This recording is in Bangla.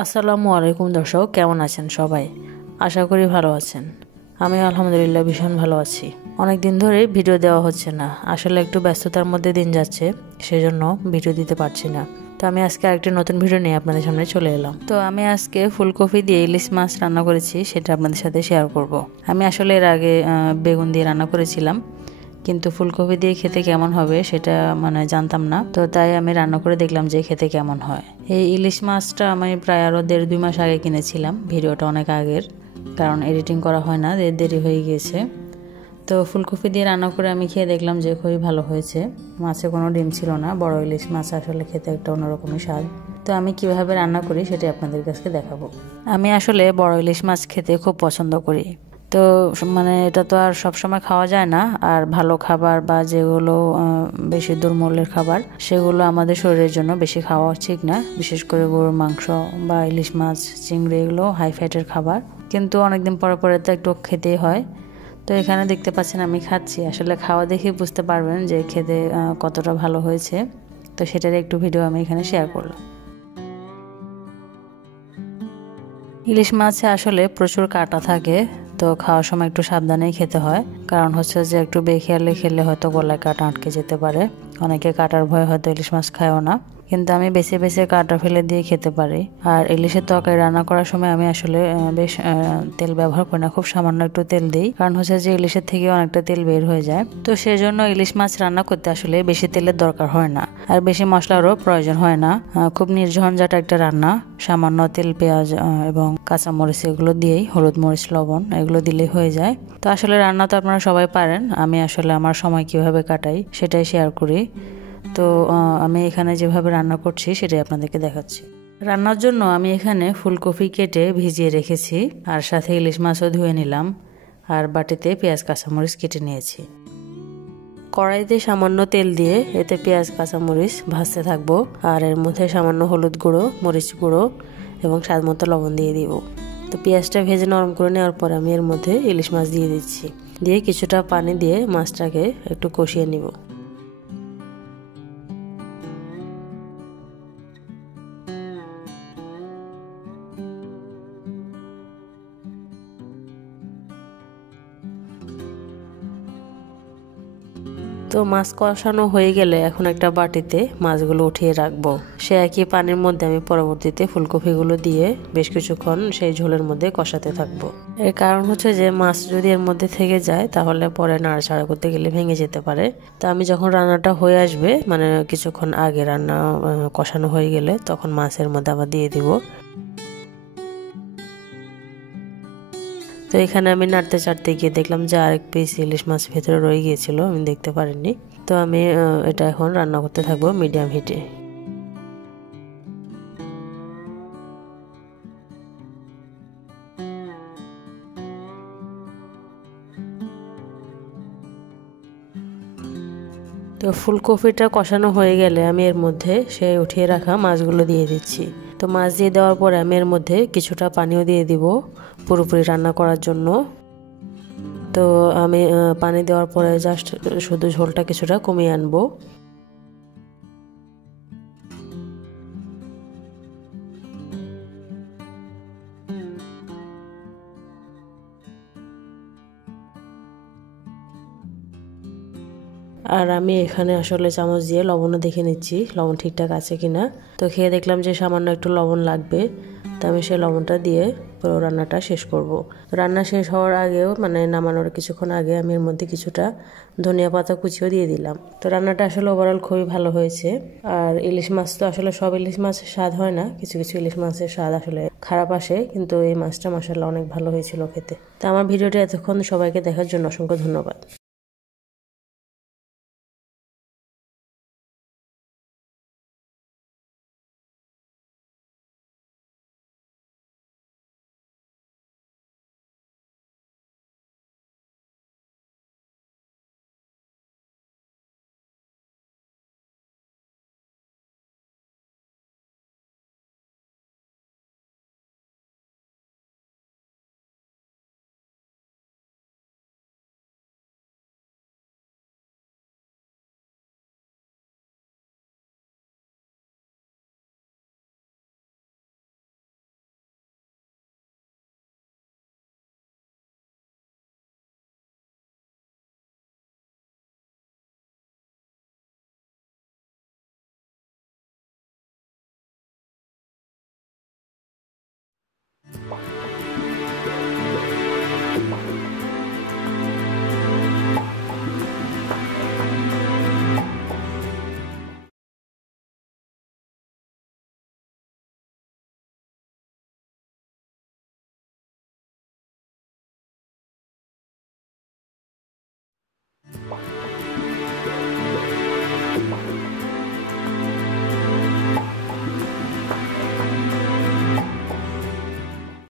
আসসালামু আলাইকুম দর্শক, কেমন আছেন সবাই? আশা করি ভালো আছেন। আমি আলহামদুলিল্লাহ ভীষণ ভালো আছি। অনেক দিন ধরে ভিডিও দেওয়া হচ্ছে না, আসলে একটু ব্যস্ততার মধ্যে দিন যাচ্ছে, সেজন্য ভিডিও দিতে পারছি না। তো আমি আজকে আরেকটি নতুন ভিডিও নিয়ে আপনাদের সামনে চলে এলাম। তো আমি আজকে ফুলকপি দিয়ে ইলিশ মাছ রান্না করেছি, সেটা আপনাদের সাথে শেয়ার করব। আমি আসলে এর আগে বেগুন দিয়ে রান্না করেছিলাম, কিন্তু ফুলকপি দিয়ে খেতে কেমন হবে সেটা জানতাম না। তো তাই আমি রান্না করে দেখলাম যে খেতে কেমন হয়। এই ইলিশ মাছটা আমি প্রায় আরও 1.5-2 মাস আগে কিনেছিলাম। ভিডিওটা অনেক আগের, কারণ এডিটিং করা হয় না, দেরি হয়ে গিয়েছে। তো ফুলকপি দিয়ে রান্না করে আমি খেয়ে দেখলাম যে খুবই ভালো হয়েছে। মাছে কোনো ডিম ছিল না। বড় ইলিশ মাছ আসলে খেতে একটা অন্যরকমই স্বাদ। তো আমি কিভাবে রান্না করি সেটা আপনাদের কাছে দেখাবো। আমি আসলে বড় ইলিশ মাছ খেতে খুব পছন্দ করি। তো এটা তো আর সবসময় খাওয়া যায় না, আর ভালো খাবার বা যেগুলো বেশি দুর্মূল্যের খাবার সেগুলো আমাদের শরীরের জন্য বেশি খাওয়া ঠিক না। বিশেষ করে গরুর মাংস বা ইলিশ মাছ, চিংড়ি এগুলো হাই ফ্যাটের খাবার, কিন্তু অনেকদিন পরে পরে তো একটু খেতেই হয়। তো এখানে দেখতে পাচ্ছেন আমি খাচ্ছি, আসলে খাওয়া দেখে বুঝতে পারবেন যে খেতে কতটা ভালো হয়েছে। তো সেটার একটু ভিডিও আমি এখানে শেয়ার করলাম। ইলিশ মাছে আসলে প্রচুর কাঁটা থাকে, তো খাওয়ার সময় একটু সাবধানেই খেতে হয়। কারণ হচ্ছে যে একটু বেখেয়ালে খেলে হয়তো গলায় কাঁটা আটকে যেতে পারে। অনেকে কাঁটার ভয় হয়তো ইলিশ মাছ খায়ও না, কিন্তু আমি বেছে বেছে কাঁটা ফেলে দিয়ে খেতে পারি। আর ইলিশের তরকারি রান্না করার সময় আমি আসলে বেশ তেল ব্যবহার করি না, খুব সামান্য একটু তেল দিই। কারণ হচ্ছে যে ইলিশের থেকে অনেকটা তেল বের হয়ে যায়। তো সেজন্য ইলিশ মাছ রান্না করতে আসলে বেশি তেলের দরকার হয় না, আর বেশি মশলারও প্রয়োজন হয় না। খুব নির্ঝঞ্ঝাট একটা রান্না। সামান্য তেল, পেঁয়াজ এবং কাঁচামরিচ এগুলো দিয়েই, হলুদ, মরিচ, লবণ এগুলো দিলেই হয়ে যায়। তো আসলে রান্না তো আপনারা সবাই পারেন, আমি আসলে আমার সময় কিভাবে কাটাই সেটাই শেয়ার করি। তো আমি এখানে যেভাবে রান্না করছি সেটাই আপনাদেরকে দেখাচ্ছি। রান্নার জন্য আমি এখানে ফুলকপি কেটে ভিজিয়ে রেখেছি, আর সাথে ইলিশ মাছও ধুয়ে নিলাম, আর বাটিতে পেঁয়াজ কাঁচামরিচ কেটে নিয়েছি। কড়াইতে সামান্য তেল দিয়ে এতে পেঁয়াজ কাঁচামরিচ ভাজতে থাকবো, আর এর মধ্যে সামান্য হলুদ গুঁড়ো, মরিচ গুঁড়ো এবং স্বাদ মতো লবণ দিয়ে দিব। তো পেঁয়াজটা ভেজে নরম করে নেওয়ার পর আমি এর মধ্যে ইলিশ মাছ দিয়ে দিচ্ছি। দিয়ে কিছুটা পানি দিয়ে মাছটাকে একটু কষিয়ে নিব। তো মাছ কষানো হয়ে গেলে এখন একটা বাটিতে মাছগুলো উঠিয়ে রাখবো। সে একই পানির মধ্যে আমি পরবর্তীতে ফুলকপিগুলো দিয়ে বেশ কিছুক্ষণ সেই ঝোলের মধ্যে কষাতে থাকবো। এর কারণ হচ্ছে যে মাছ যদি এর মধ্যে থেকে যায় তাহলে পরে নাড়াচাড়া করতে গেলে ভেঙে যেতে পারে। তো আমি যখন রান্নাটা হয়ে আসবে, কিছুক্ষণ আগে রান্না কষানো হয়ে গেলে, তখন মাছের মধ্যে আবার দিয়ে দিব। তো এখানে আমি নাড়তে চাড়তে গিয়ে দেখলাম যে আরেক পিস ইলিশ মাছ ভেতরে রয়ে গিয়েছিল, আমি দেখতে পারিনি। তো আমি এটা এখন রান্না করতে থাকবো মিডিয়াম হিটে। তো ফুলকপিটা কষানো হয়ে গেলে আমি এর মধ্যে সেই উঠিয়ে রাখা মাছগুলো দিয়ে দিচ্ছি। তো মাছ দিয়ে দেওয়ার পরে আমি এর মধ্যে কিছুটা পানিও দিয়ে দিব পুরোপুরি রান্না করার জন্য। তো আমি পানি দেওয়ার পরে জাস্ট শুধু ঝোলটা কিছুটা কমিয়ে আনবো। আর আমি এখানে আসলে চামচ দিয়ে লবণও দেখে নিচ্ছি লবণ ঠিকঠাক আছে কিনা। তো খেয়ে দেখলাম যে সামান্য একটু লবণ লাগবে, তো আমি সেই লবণটা দিয়ে পুরো রান্নাটা শেষ করব। রান্না শেষ হওয়ার আগেও নামানোর কিছুক্ষণ আগে আমি এর মধ্যে কিছুটা ধনিয়া পাতা কুচিও দিয়ে দিলাম। তো রান্নাটা আসলে ওভারঅল খুবই ভালো হয়েছে। আর ইলিশ মাছ তো আসলে সব ইলিশ মাছের স্বাদ হয় না, কিছু কিছু ইলিশ মাছের স্বাদ আসলে খারাপ আসে, কিন্তু এই মাছটা মাশাআল্লাহ অনেক ভালো হয়েছিল খেতে। তো আমার ভিডিওটা এতক্ষণ সবাইকে দেখার জন্য অসংখ্য ধন্যবাদ।